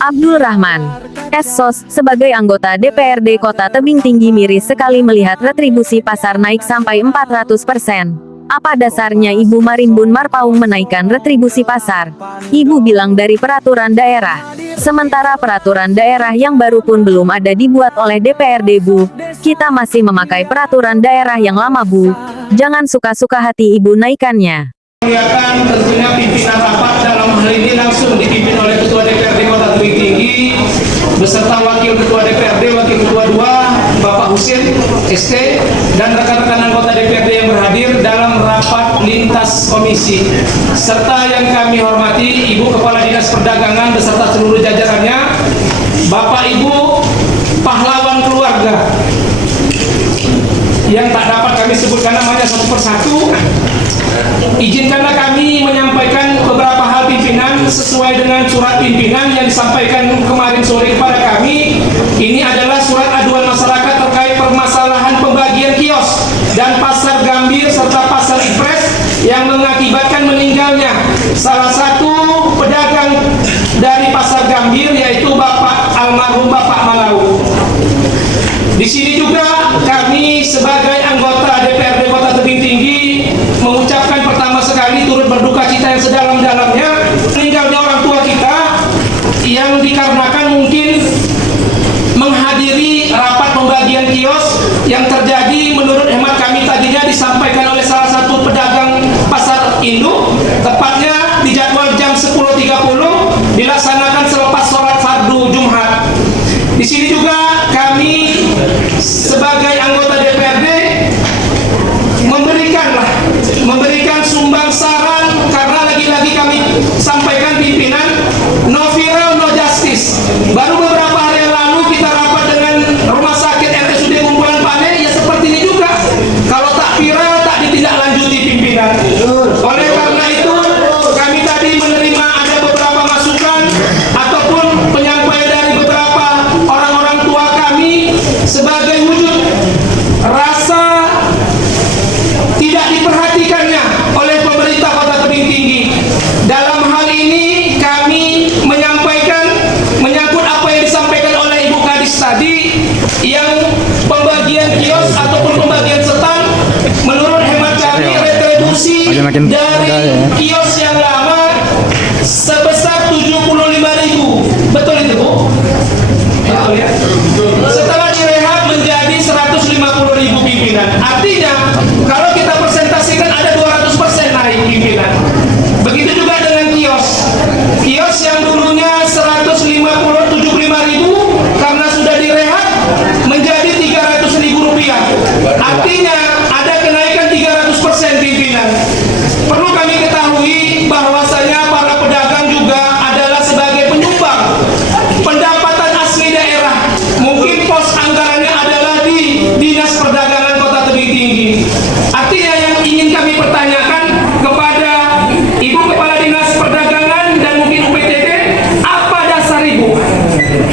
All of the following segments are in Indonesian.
Abdul Rahman, Sos, sebagai anggota DPRD Kota Tebing Tinggi miris sekali melihat retribusi pasar naik sampai 400%. Apa dasarnya Ibu Marimbun Marpaung menaikkan retribusi pasar? Ibu bilang dari peraturan daerah. Sementara peraturan daerah yang baru pun belum ada dibuat oleh DPRD Bu. Kita masih memakai peraturan daerah yang lama Bu. Jangan suka-suka hati Ibu naikannya. Kelihatan tentunya pimpinan rapat dalam hal ini langsung dipimpin oleh Ketua DPRD Kota Tebing Tinggi beserta Wakil Ketua DPRD, Wakil Ketua 2, Bapak Husin, ST, dan rekan-rekan anggota DPRD yang berhadir dalam rapat lintas komisi. Serta yang kami hormati Ibu Kepala Dinas Perdagangan beserta seluruh jajarannya, Bapak Ibu pahlawan keluarga yang tak dapat kami sebutkan namanya satu persatu. Izinkanlah kami menyampaikan beberapa hal pimpinan sesuai dengan surat pimpinan yang disampaikan kemarin sore kepada kami. Ini adalah surat aduan masyarakat terkait permasalahan pembagian kios dan pasar gambir serta pasar impres yang mengakibatkan meninggalnya salah satu pedagang dari pasar gambir, yaitu Bapak almarhum Bapak Malau. Di sini juga kami sebagai anggota DPRD Kota Tebing Tinggi mengucapkan pertama sekali turut berduka cita yang sedalam-dalamnya meninggalnya orang tua kita yang dikarenakan mungkin menghadiri rapat pembagian kios yang terjadi menurut hemat kami tadinya disampaikan oleh salah satu pedagang pasar induk, tepatnya di jadwal jam 10.30 dilaksanakan selepas sholat fardu Jumat. Di sini juga kami sebagai anggota DPRD memberikan sumbang saran, karena lagi-lagi kami sampaikan pimpinan no viral no justice. Baru beberapa hari yang lalu kita rapat dengan rumah sakit RSUD Kumpulan Pane, ya seperti ini juga. Kalau tak viral tak ditindaklanjuti pimpinan. Oleh karena itu kami tadi menerima ada beberapa masukan ataupun penyampaian dari beberapa orang-orang tua kami sebagai wujud rasa tidak diperhatikannya oleh pemerintah Kota Tebing Tinggi. Dalam hal ini kami menyampaikan menyangkut apa yang disampaikan oleh Ibu Kadis tadi, yang pembagian kios ataupun pembagian setan, menurut hemat kami retribusi dari kios yang lama sebesar 75.000. Betul itu Bu? Betul ya? Setelah direhab menjadi 150.000 pimpinan. Artinya kalau kita presentasikan ada 200% naik pimpinan. Begitu juga dengan kios. Kios yang dulunya 175.000 karena sudah direhab menjadi 300.000 rupiah. Artinya ada kenaikan 300% pimpinan. Perlu kami ketahui bahwasanya para pedagang juga adalah sebagai penyumbang pendapatan asli daerah. Mungkin pos anggarannya adalah di Dinas Perdagangan Kota Tebing Tinggi. Artinya yang ingin kami pertanyakan kepada Ibu Kepala Dinas Perdagangan dan mungkin UPTD, apa dasar Ibu?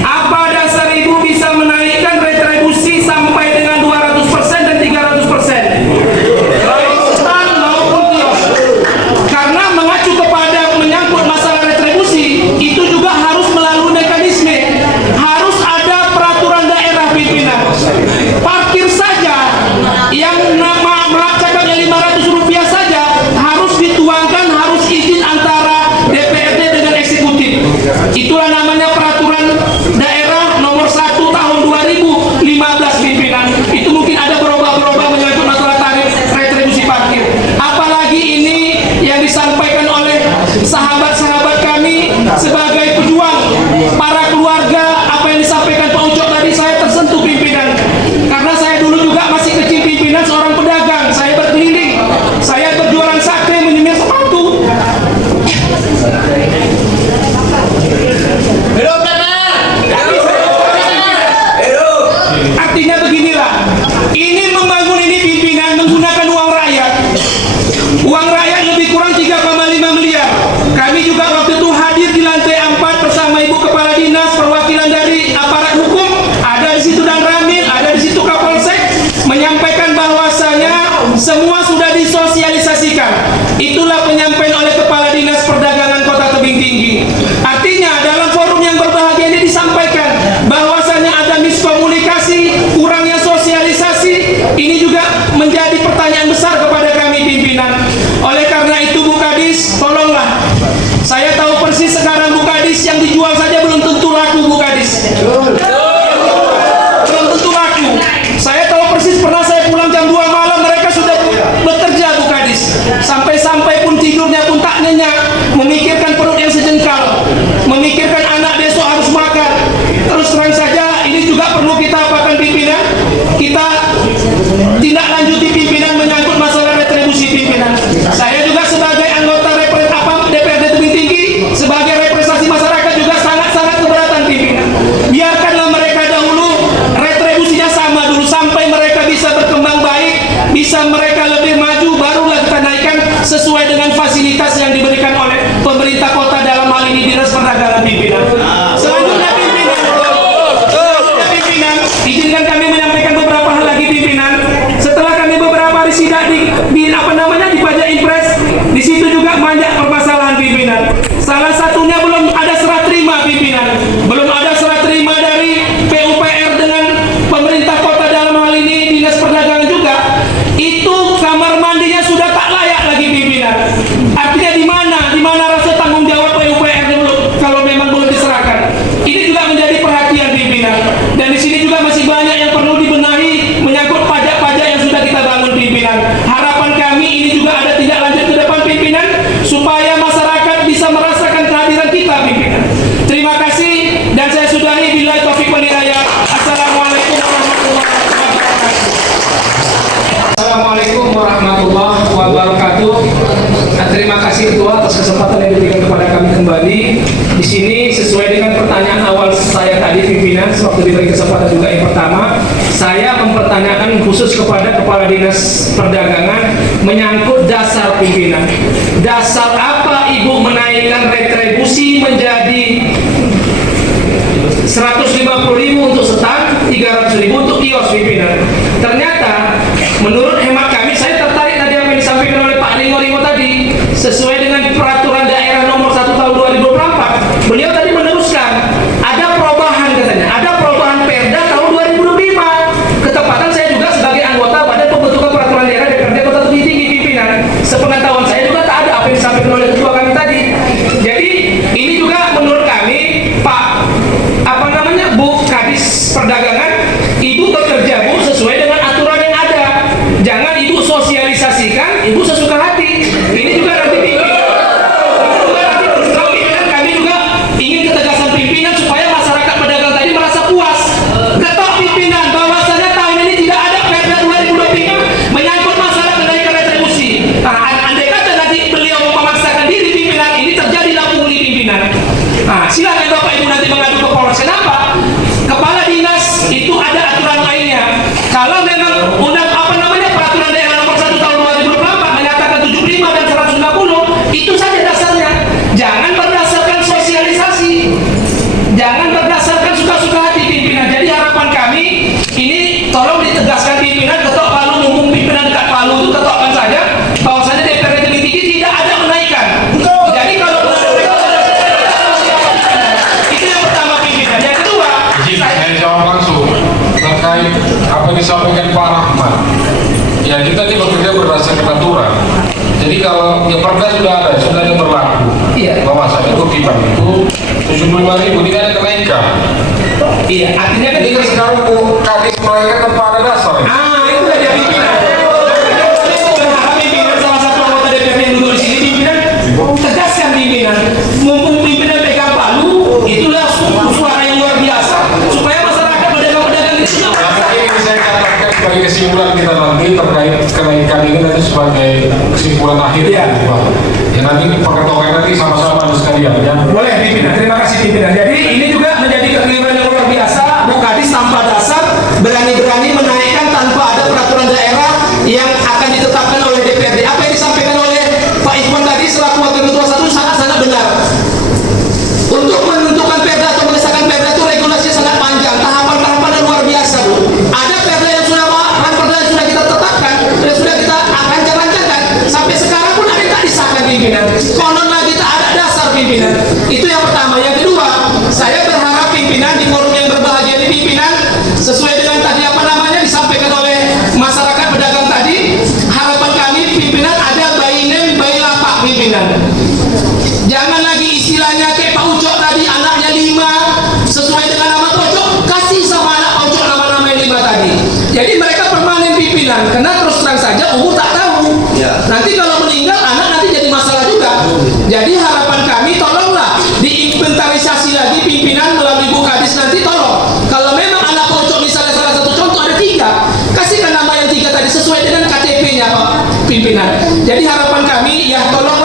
Apa dasar Ibu bisa menaikkan retribusi sampai dengan 200% dan 300%? Baik setan maupun kios. Karena mengacu kepada menyangkut masalah retribusi, itu juga harus melalui mekanisme. Harus ada peraturan daerah pimpinan. Parkir saja yang nama melacaknya 500 rupiah saja harus dituangkan, harus izin antara DPRD dengan eksekutif. Itulah namanya peraturan daerah nomor 1 tahun 2015 pimpinan. Itu mungkin ada berubah-berubah menyangkut masalah tarif retribusi parkir. Apalagi ini yang disampaikan oleh sahabat-sahabat kami sebagai pejuang para keluarga. Apa yang disampaikan Pak Ucok tadi, saya tersentuh pimpinan. Karena saya dulu juga masih kecil pimpinan, seorang pedagang. Saya berkeliling, saya berjualan sate, menyemir sepatu. pemasaran pimpinan. Selanjutnya pimpinan, izinkan kami menyampaikan beberapa hal lagi pimpinan. Setelah kami beberapa hari sidak di apa namanya di pajak impres, di situ juga banyak permasalahan pimpinan. Salah satunya belum ada serah terima pimpinan, belum ada serah terima dari PUPR dengan pemerintah kota, dalam hal ini dinas perdagangan juga. Itu kamar mandinya sudah tak layak lagi pimpinan. Artinya di mana rasa tanggung jawab PUPR dulu kalau memang belum diserahkan. Ini juga menjadi perhatian pimpinan. Dan di sini juga masih banyak yang perlu dibenahi menyangkut pajak-pajak yang sudah kita bangun pimpinan. Harapan kami ini juga ada tindak lanjut ke depan pimpinan supaya masyarakat bisa merasakan kehadiran kita pimpinan. Terima kasih dan saya sudahi. Billahi taufiq wal hidayah. Assalamualaikum warahmatullahi wabarakatuh. Assalamualaikum warahmatullahi wabarakatuh. Terima kasih Ketua atas kesempatan yang diberikan kepada kami kembali di sini. Sesuai dengan pertanyaan awal saya tadi pimpinan, sewaktu diberi kesempatan juga yang pertama, saya mempertanyakan khusus kepada Kepala Dinas Perdagangan menyangkut dasar pimpinan. Dasar apa Ibu menaikkan retribusi menjadi 150.000 untuk stand, 300.000 untuk kios pimpinan? Ternyata menurut hemat kami, saya tertarik tadi apa yang disampaikan oleh Pak Ringo tadi, sesuai dengan peraturan daerah nomor 1 tahun 2024, beliau tadi meneruskan ada perubahan katanya, ada perubahan Perda tahun 2005. Ketepatan saya juga sebagai anggota Badan Pembentukan Peraturan Daerah DPRD Kota Tebing Tinggi pimpinan, sepengetahuan saya juga tak ada apa yang disampaikan oleh ketua kami tadi. Jadi ini juga menurut kami Pak Bu Kadis Perdagangan, Ibu bekerja Bu sesuai dengan aturan yang ada. Jangan Ibu sosialisasikan Ibu sesuka hati. Ini juga nanti pimpinan. Kami juga ingin ketegasan pimpinan supaya masyarakat pedagang tadi merasa puas. Ketok pimpinan bahwasanya tahun ini tidak ada Perda 2025 menyangkut masalah kenaikan retribusi. Andai kata nanti beliau memaksakan diri pimpinan, ini terjadilah pungli pimpinan. Silakan Bapak Ibu nanti mengadu ke Polres. Kenapa? Kepala dinas itu ada aturan lainnya. Kalau memang peraturan daerah nomor 1 tahun 2024 menyatakan 75 dan 150, itu saja dasarnya. Jangan berdasarkan sosialisasi, jangan berdasarkan suka-suka hati pimpinan. Jadi harapan kami ini tolong ditegaskan pimpinan, ketok Palu, mumpung pimpinan dekat Palu itu ketokkan saja bahwasanya DPRD Tebing Tinggi tidak ada menaikkan. Jadi kalau itu yang pertama pimpinan. Yang kedua, saya jawab langsung terkait apa yang disampaikan Pak Rahmat. Ya, kita ini bekerja berdasarkan aturan. Jadi kalau ya Perda sudah ada berlaku. Iya. Bahwasanya kipas itu 75.000 tidak ada kenaikan. Iya, artinya kan Jadi kan sekarang Bu Kadis menaikkan kepada dasar. itu saja pimpinan. Pimpinan salah satu anggota DPR yang duduk di sini pimpinan tegaskan pimpinan. Mumpung pimpinan pegang Palu, itulah suara yang luar biasa supaya masyarakat pedagang-pedagang itu Nah, mungkin ini saya katakan sebagai kesimpulan kita nanti terkait kenaikan ini nanti sebagai kesimpulan akhir. Iya. Ya nanti perketokan nanti sama-sama sekalian ya. boleh pimpinan. Terima kasih pimpinan. Jadi ini juga menjadi kekeliruan yang luar biasa. Bu Kadis tanpa dasar berani-berani menaikkan tanpa ada peraturan daerah yang akan ditetapkan oleh DPRD. Apa yang disampaikan oleh Pak Ikhwan tadi selaku Wakil Ketua 1 sangat-sangat benar. Untuk menentukan Perda atau mengesahkan Perda itu regulasinya sangat panjang, tahapan-tahapannya luar biasa Bu. Ada Perda yang sudah kita tetapkan, dan sudah kita rancang-rancangkan, sampai sekarang pun ada yang tak disahkan pimpinan. Konon lagi tak ada dasar pimpinan. Itu yang pertama. Yang kedua, saya berharap pimpinan di forum yang berbahagia ini pimpinan sesuai dengan tadi disampaikan oleh masyarakat pedagang tadi. Harapan kami pimpinan ada by name by lapak pimpinan. Jangan lagi istilahnya kayak Pak Ucok tadi anaknya 5 sesuai dengan nama Pak Ucok, kasih sama anak Pak Ucok nama-nama yang 5 tadi. Jadi mereka permanen pimpinan karena terus terang saja umur tak tahu. Nanti kalau meninggal anak nanti jadi masalah juga. Jadi harapan kami tolonglah diinventarisasi lagi pimpinan melalui Bu Kadis nanti tolong. Kalau memang anak Pak Ucok misalnya salah satu contoh ada 3, kasihkan nama yang 3 tadi sesuai dengan KTP-nya Pak pimpinan. Jadi harapan kami ya tolong